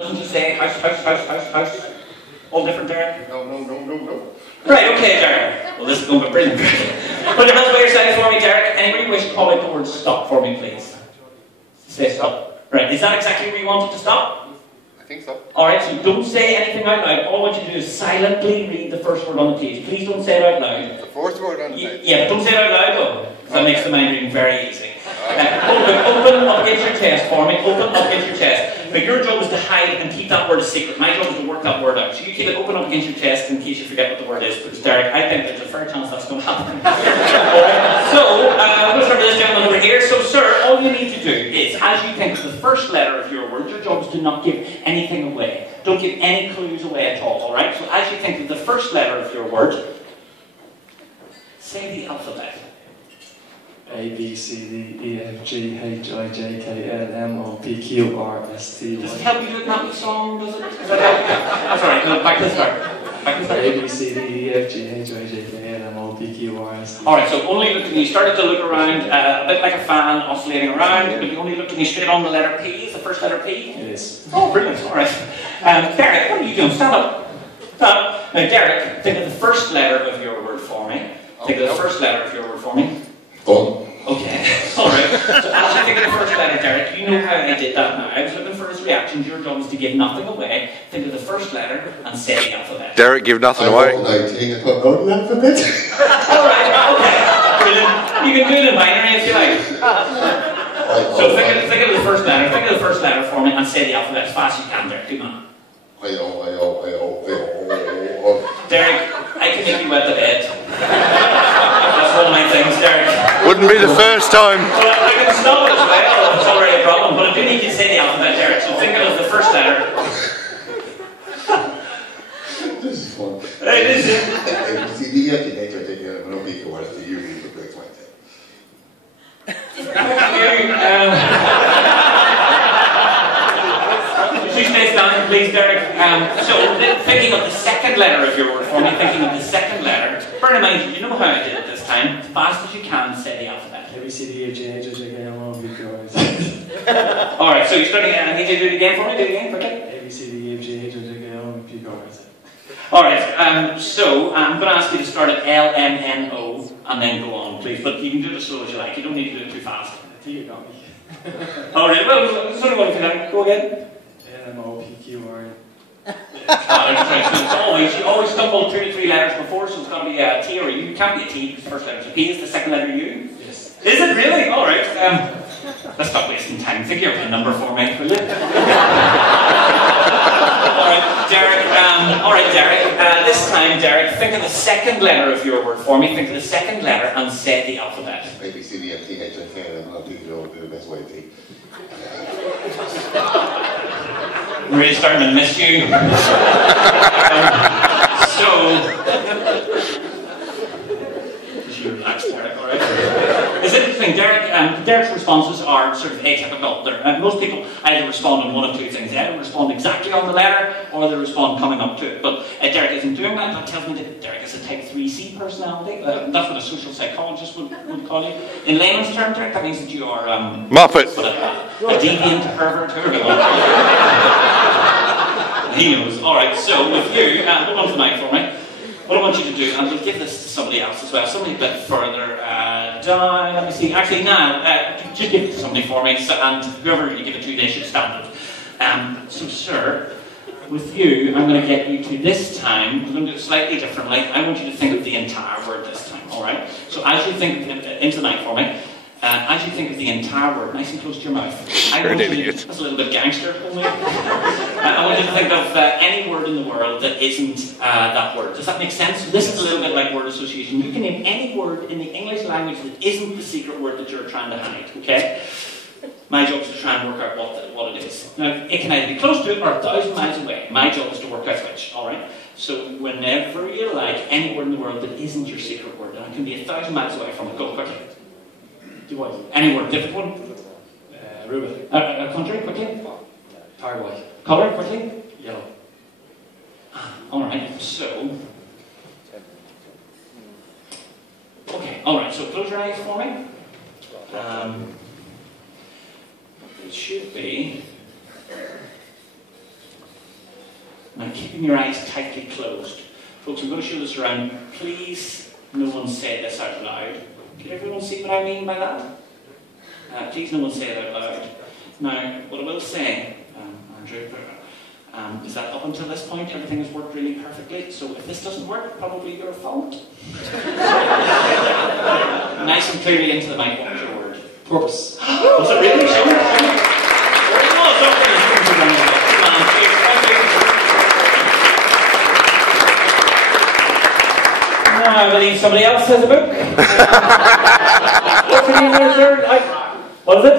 Doesn't he say house? All different, Derek? No. Right, okay, Derek. Well, this is going to be brilliant. Put your hands by your side for me, Derek. Anybody wish to call out the word stop for me, please? Say stop. Right, is that exactly where you wanted to stop? I think so. Alright, so don't say anything out loud. All I want you to do is silently read the first word on the page. Please don't say it out loud. The first word on the page? Yeah, but don't say it out loud though, because that makes the mind reading very easy. Open up against your chest for me. Open up against your chest. But your job is to hide and keep that word a secret. My job is to work that word out. So you keep it open up against your chest in case you forget what the word is. Because Derek, I think there's a fair chance that's going to happen. Alright, so I'm going to start with this gentleman over here. So sir, all you need to do is, as you think of the first letter of your word, your job is to not give anything away. Don't give any clues away at all, alright? So as you think of the first letter of your word, say the alphabet. A, B, C, D, E, F, G, H, I, J, K, L, M, O, P, Q, R, S, T, Y. Does it help you do it not the song, does it? Does that help you? I'm sorry, no, back to the start. A, B, C, D, E, F, G, H, I, J, K, L, M, O, P, Q, R, S, T. Alright, so only look, you started to look around, a bit like a fan oscillating around, but you only looked at me straight on the letter P, is the first letter P? Yes. Oh, brilliant, alright. Derek, what are you doing? Stand up. Stand up. Now, Derek, think of the first letter of your word for me. Think of the first letter of your word for me. Fun. Okay, alright. So as you think of the first letter, Derek, you know how I did that now. I was looking for his reactions. Your job is to give nothing away. Think of the first letter and say the alphabet. Derek, give nothing away. I think I don't know the alphabet. Alright, okay. Brilliant. You can do it in binary if you like. So think of the first letter. Think of the first letter for me and say the alphabet as fast as you can, Derek. Come on. Derek, I can make you wet the bed. That's one of my things, Derek. Wouldn't be the first time. Well, I can stop it as well. It's already a problem. But I do need you to say the alphabet, Derek. So think of the first letter. This is fun. It is. You stay standing, please, Derek. So, thinking of the second letter of your word for me, thinking of the second letter. Bear in mind, you know how I did it this time. As fast as you can, say the alphabet. A, B, C, D, E, F, G, H, I, J, K, L, M, O, P, Q, R, S, T. Alright, so you're starting, I need you to do it again for me. Do it again, quickly. A, B, C, D, E, F, G, H, I, J, K, L, M, O, P, Q, R, S, T. Alright, so I'm going to ask you to start at L, M, N, O, and then go on, please. But you can do it as slow as you like. You don't need to do it too fast. I think you got me. Alright, well, there's only one thing. Go again. L, M, O, P, Q, R, S, T. You always stumble 2 to 3 letters before, so it's got to be a T or a U. It can't be a T because the first letter is a P. Is the second letter U? Yes. Is it really? Alright. Let's stop wasting time. Think your PIN number for me, will you? Alright, Derek. This time, Derek, think of the second letter of your word for me. Think of the second letter and say the alphabet. A, B, C, D, F, G, H, I, K, L, M, O, P, Q, R, S, T. The best way to think. I'm really starting to miss you. Just you relax, Derek, alright? It's interesting, Derek's responses are sort of atypical. Most people either respond on one of two things. They either respond exactly on the letter, or they respond coming up to it. But Derek isn't doing that. That tells me that Derek is a type 3C personality. That's what a social psychologist would call you. In layman's terms, Derek, that means that you are Muppet. a deviant pervert. He knows. Alright, so with you, hold on to the mic for me. What I want you to do, and we'll give this to somebody else as well, somebody a bit further down. Let me see. Actually, now, just give it to somebody for me, and whoever you give it to, they should stand it. So, sir, with you, I'm going to get you to this time, we're going to do it slightly differently. I want you to think of the entire word this time, alright? So, as you think into the mic for me, as you think of the entire word, nice and close to your mouth, I want you to, that's a little bit gangster, only. I want you to think of any word in the world that isn't that word. Does that make sense? So this is a little bit like word association. You can name any word in the English language that isn't the secret word that you're trying to hide, okay? My job is to try and work out what it is. Now, it can either be close to it or 1,000 miles away. My job is to work out which, alright? So whenever you like, any word in the world that isn't your secret word, and it can be 1,000 miles away from it, go quickly. Any word, difficult one? Ruben. A country, quickly? Paraguay. Colour, quickly? Yellow. Alright, so... Okay, alright, so close your eyes for me. It should be... and keeping your eyes tightly closed. Folks, I'm going to show this around. Please, no one say this out loud. Can everyone see what I mean by that? Please, no one say it out loud. Now, what I will say, Andrew, is that up until this point, everything has worked really perfectly. So if this doesn't work, probably your fault. Nice and clearly into the mic. What was your word? Porpoise. Was it really? Show me. There it was. Okay. I believe somebody else has a book. What's the name there, sir? What is it?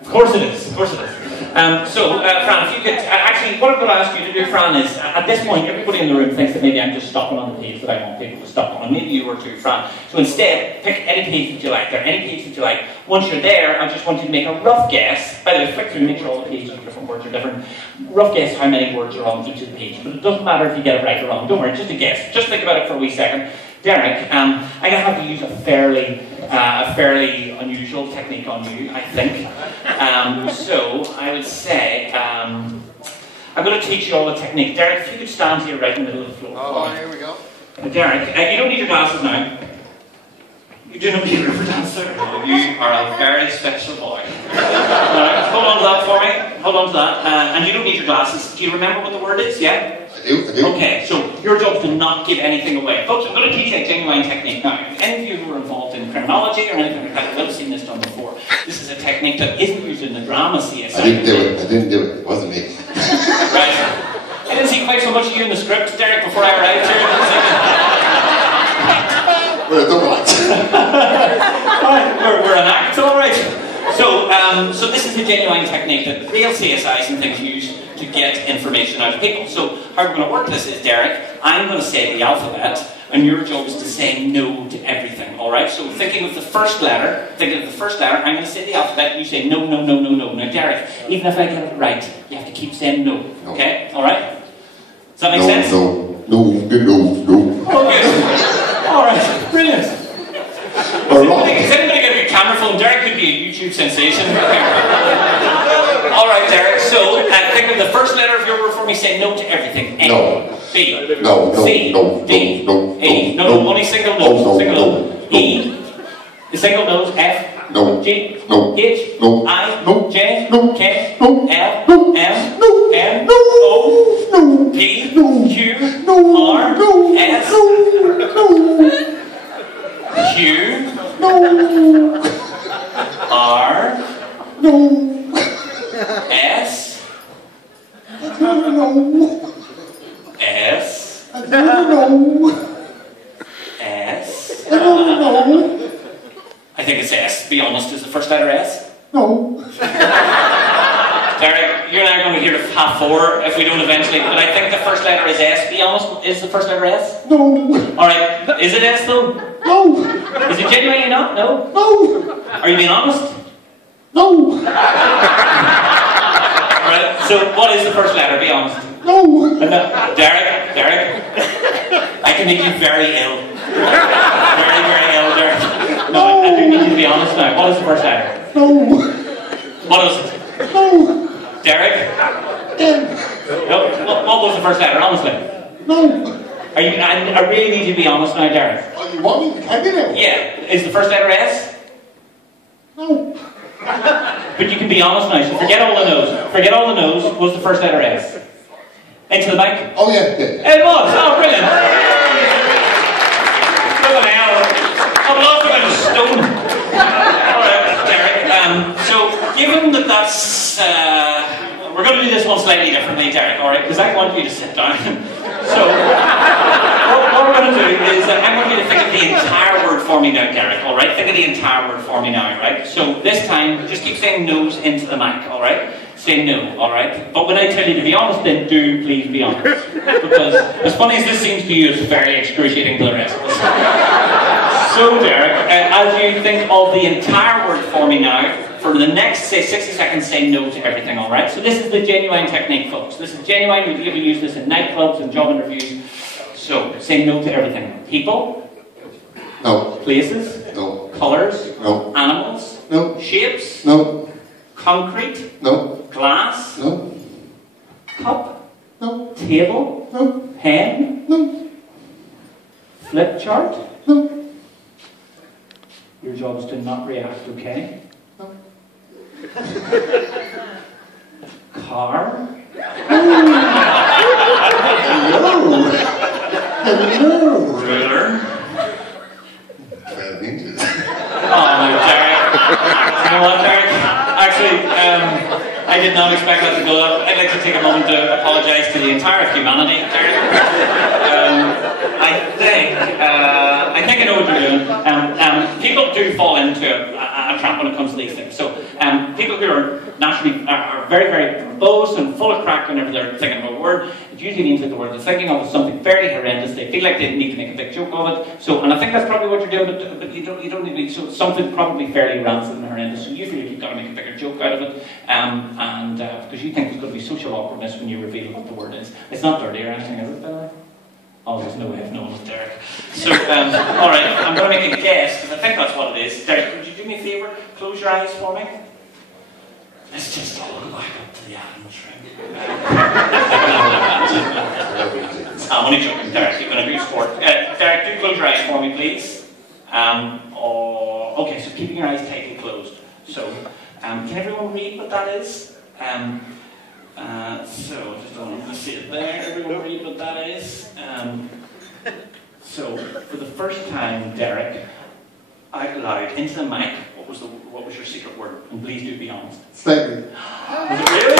Of course it is. Of course it is. Fran, if you could, actually, what I'm going to ask you to do, Fran, is at this point, everybody in the room thinks that maybe I'm just stopping on the page that I want people to stop on. Maybe you were too, Fran. So instead, pick any page that you like. There, any page that you like. Once you're there, I just want you to make a rough guess. By the way, flick through and make sure all the pages are different, words are different. Rough guess how many words are on each of the pages. But it doesn't matter if you get it right or wrong. Don't worry, just a guess. Just think about it for a wee second. Derek, I'm going to have to use a fairly unusual technique on you, I think. So I would say I'm going to teach you all the technique. Derek, if you could stand here right in the middle of the floor. Oh, here we go. Derek, you don't need your glasses now. You do not need your dancer. You are a very special boy. Right, hold on to that for me. Hold on to that. And you don't need your glasses. Do you remember what the word is? Yeah? I do. Okay, so your job is to not give anything away. Folks, I'm going to teach you a genuine technique now. If any of you who are involved in criminology or anything like that will have seen this done before. This is a technique that isn't used in the drama CSI. I didn't do it. It wasn't me. Right. I didn't see quite so much of you in the script, Derek, before I arrived here. We're a double act. We're an act, all right. So this is a genuine technique that real CSIs and things use to get information out of people. So how we're going to work this is, Derek, I'm going to say the alphabet, and your job is to say no to everything, all right? So thinking of the first letter, I'm going to say the alphabet, you say no, no, no, no, no. Now, Derek, even if I get it right, you have to keep saying no, okay? All right? Does that make sense? No. Oh, good. All right, brilliant. Is anybody going to be a camera phone? Derek could be a YouTube sensation. All right, Derek. So think of the first letter of your word for me. Say no to everything. A, no. B, no. C, D, E. No, only single nose. Single nose. E. The single nose. F. No. G. No. H. No. I. No. J. No. K. No. L. No. M. No. N. No. O. No. P. No. Q. No. R. No. S. No. Q. No. R. No. S. No. S. No. S. No. I think it's S. Be honest, is the first letter S? No. Derek, you're now going to hear half four if we don't eventually, but I think the first letter is S. Be honest, is the first letter S? No. Alright, is it S though? No. Is it genuinely not? No? No. Are you being honest? No. Alright, so what is the first letter? Be honest. No. Derek, I can make you very ill. Very, very ill, Derek. No, I do need you to be honest now. What is the first letter? No. What is it? No. Derek? No, what was the first letter, honestly? No. I really need you to be honest now, Derek. Oh, you want me to be there? Yeah. Is the first letter S? No. But you can be honest now, so forget all the no's. Forget all the no's. Was the first letter S? Into the mic? Oh, yeah. It was! Oh, brilliant! Fucking hell. I'm laughing at a stone. Alright, Derek. So, given that that's... we're going to do this one slightly differently, Derek, alright? Because I want you to sit down. So, what we're going to do is I want you to think of the entire word for me now, Derek, alright? Think of the entire word for me now, right? So, this time, just keep saying no's into the mic, alright? Say no, alright? But when I tell you to be honest, then do please be honest. Because, as funny as this seems to you, it's very excruciating to the rest of us. So, Derek, as you think of the entire word for me now, for the next, say, 60 seconds, say no to everything, alright? So this is the genuine technique, folks. This is genuine. We've even used this in nightclubs and job interviews. So, say no to everything. People? No. Places? No. Colours? No. Animals? No. Shapes? No. Concrete? No. Glass? No. Cup? No. Table? No. Pen? No. Flip chart? No. Your job is to not react, okay? No. Car? Hello. Hello. Ruler? 12 inches. Oh my Derek. You know what, Derek? Actually, I did not expect that to go up. I'd like to take a moment to apologise to the entire humanity, Derek. I think I know what you're doing. People do fall into a trap when it comes to these things. So, people who are naturally are very, very verbose and full of crack whenever they're thinking about a word, it usually means that the word they're thinking of is something fairly horrendous. They feel like they need to make a big joke of it. So, and I think that's probably what you're doing, but you don't need to. So, something probably fairly rancid and horrendous. So, you feel like you've got to make a bigger joke out of it, because you think there's going to be social awkwardness when you reveal what the word is. It's not dirty or anything, is it, by the way? Oh, there's no way of knowing with Derek. So, alright, I'm going to make a guess, because I think that's what it is. Derek, would you do me a favour? Close your eyes for me. Let's just all go back up to the Adam's room. I'm only joking, Derek. You're going to do sport. Derek, do close your eyes for me, please. Okay, so keeping your eyes tightly closed. So, can everyone read what that is? So, just want to see it there. Everyone read what that is. So, for the first time, Derek, out loud, into the mic, what was your secret word? And please do be honest. Statement. Was it really?